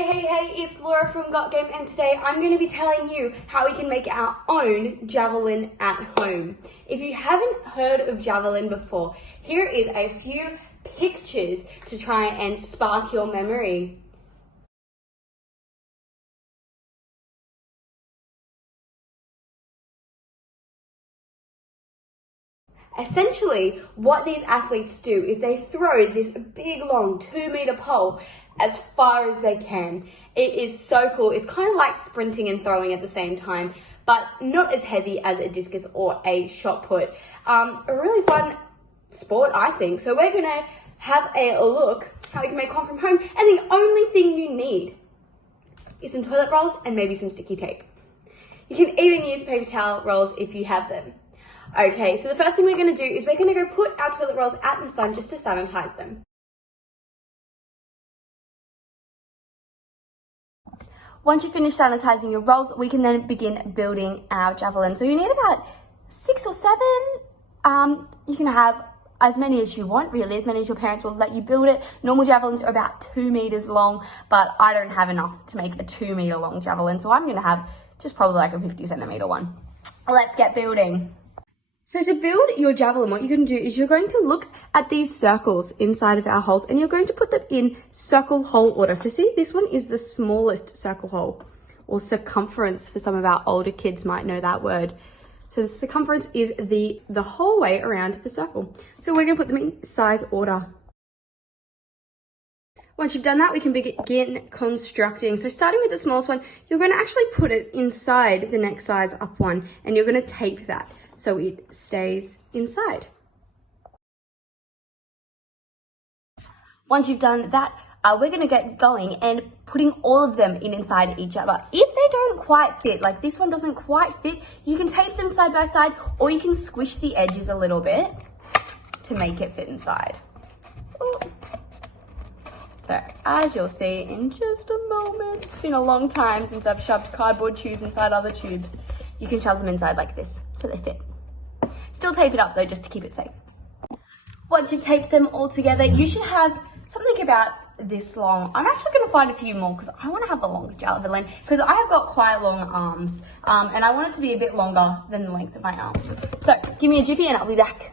Hey, it's Laura from Got Game, and today I'm going to be telling you how we can make our own javelin at home. If you haven't heard of javelin before, here is a few pictures to try and spark your memory. Essentially, what these athletes do is they throw this big, long 2-meter pole as far as they can. It is so cool. It's kind of like sprinting and throwing at the same time, but not as heavy as a discus or a shot put. A really fun sport, I think. So we're gonna have a look how we can make one from home, and the only thing you need is some toilet rolls and maybe some sticky tape. You can even use paper towel rolls if you have them. Okay, so the first thing we're going to do is we're going to go put our toilet rolls out in the sun just to sanitize them. Once you finish sanitizing your rolls, we can then begin building our javelin. So you need about 6 or 7. You can have as many as you want, really, as many as your parents will let you build it. Normal javelins are about 2 meters long, but I don't have enough to make a 2-meter long javelin, so I'm going to have just probably like a 50 centimeter one. Let's get building. So to build your javelin, what you're going to do is you're going to look at these circles inside of our holes, and you're going to put them in circle hole order. So see, this one is the smallest circle hole, or circumference for some of our older kids might know that word. So the circumference is the whole way around the circle. So we're going to put them in size order. Once you've done that, we can begin constructing. So starting with the smallest one, you're going to actually put it inside the next size up one, and you're going to tape that so it stays inside. Once you've done that, we're going to get going and putting all of them inside each other. If they don't quite fit, like this one doesn't quite fit, you can tape them side by side, or you can squish the edges a little bit to make it fit inside. Ooh. So as you'll see in just a moment, it's been a long time since I've shoved cardboard tubes inside other tubes. You can shove them inside like this so they fit. Still tape it up though, just to keep it safe. Once you've taped them all together, you should have something about this long. I'm actually going to find a few more because I want to have a longer javelin, because I have got quite long arms and I want it to be a bit longer than the length of my arms. So give me a jiffy and I'll be back.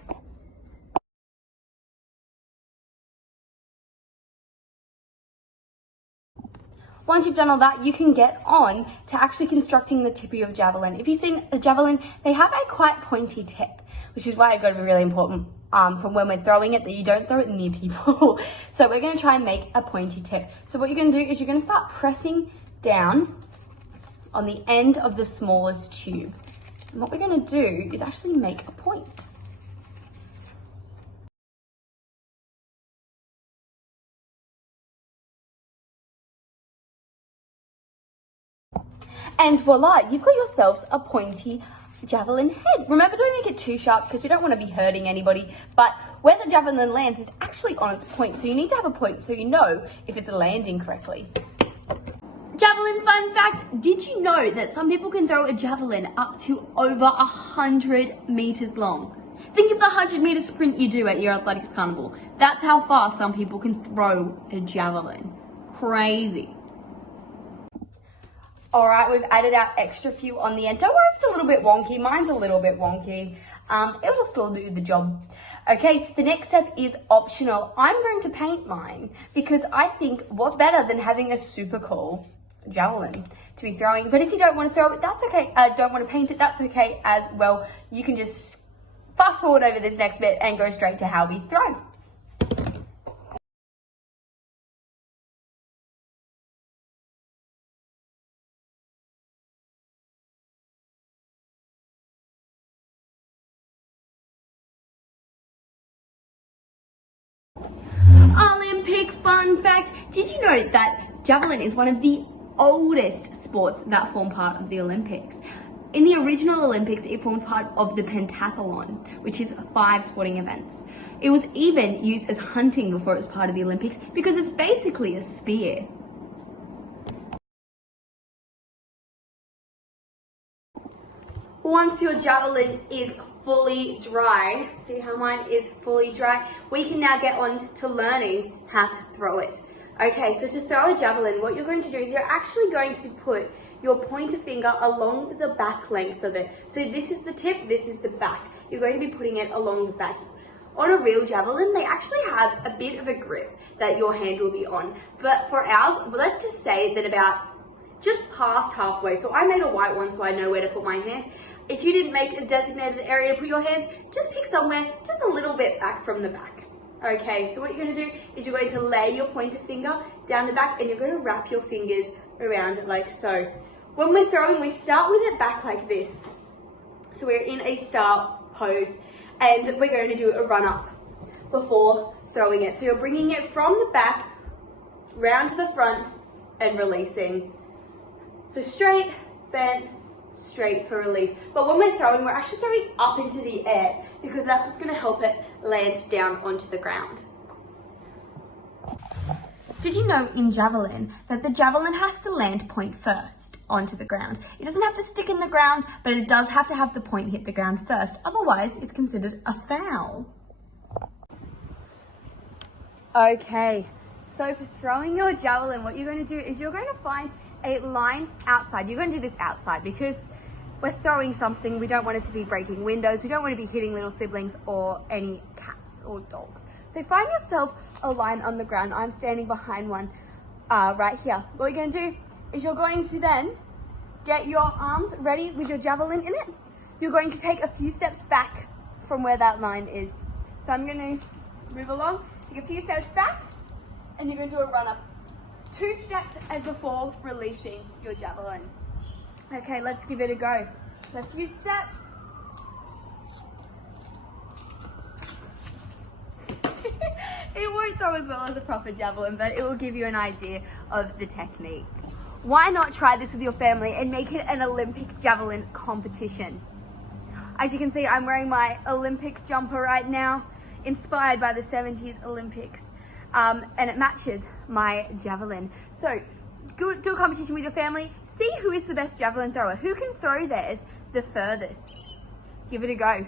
Once you've done all that, you can get on to actually constructing the tip of your javelin. If you've seen a javelin, they have a quite pointy tip, which is why it's got to be really important from when we're throwing it that you don't throw it near people. So we're going to try and make a pointy tip. So what you're going to do is you're going to start pressing down on the end of the smallest tube. And what we're going to do is actually make a point. And voila, you've got yourselves a pointy javelin head. Remember, don't make it too sharp because we don't want to be hurting anybody, but where the javelin lands is actually on its point, so you need to have a point so you know if it's landing correctly. Javelin fun fact, did you know that some people can throw a javelin up to over 100 meters long? Think of the 100-meter sprint you do at your athletics carnival. That's how far some people can throw a javelin. Crazy. All right, we've added our extra few on the end. Don't worry if it's a little bit wonky. Mine's a little bit wonky. It'll still do the job. Okay, the next step is optional. I'm going to paint mine because I think what better than having a super cool javelin to be throwing. But if you don't want to throw it, that's okay. Don't want to paint it, that's okay as well. You can just fast forward over this next bit and go straight to how we throw. Olympic fun fact, did you know that javelin is one of the oldest sports that form part of the Olympics? In the original Olympics, it formed part of the pentathlon, which is 5 sporting events. It was even used as hunting before it was part of the Olympics because it's basically a spear. Once your javelin is fully dry, see how mine is fully dry, we can now get on to learning how to throw it. Okay, so to throw a javelin, what you're going to do is you're actually going to put your pointer finger along the back length of it. So this is the tip, this is the back. You're going to be putting it along the back. On a real javelin, they actually have a bit of a grip that your hand will be on. But for ours, let's just say that about just past halfway. So I made a white one so I know where to put my hands. If you didn't make a designated area to put your hands, just pick somewhere just a little bit back from the back. Okay, so what you're going to do is you're going to lay your pointer finger down the back and you're going to wrap your fingers around it like so. When we're throwing, we start with it back like this. So we're in a start pose and we're going to do a run up before throwing it. So you're bringing it from the back, round to the front and releasing. So straight, bent, straight for release. But when we're throwing, we're actually throwing up into the air because that's what's going to help it land down onto the ground. Did you know in javelin that the javelin has to land point first onto the ground? It doesn't have to stick in the ground, but it does have to have the point hit the ground first. Otherwise, it's considered a foul. Okay, so for throwing your javelin, what you're going to do is you're going to find a line outside. You're going to do this outside because we're throwing something. We don't want it to be breaking windows. We don't want to be hitting little siblings or any cats or dogs. So find yourself a line on the ground. I'm standing behind one right here. What you're going to do is you're going to then get your arms ready with your javelin in it. You're going to take a few steps back from where that line is. So I'm going to move along, take a few steps back, and you're going to do a run up. 2 steps as before releasing your javelin. Okay, let's give it a go. So a few steps. It won't throw as well as a proper javelin, but it will give you an idea of the technique. Why not try this with your family and make it an Olympic javelin competition? As you can see, I'm wearing my Olympic jumper right now, inspired by the 70s Olympics. And it matches my javelin. So do a competition with your family. See who is the best javelin thrower. Who can throw theirs the furthest. Give it a go.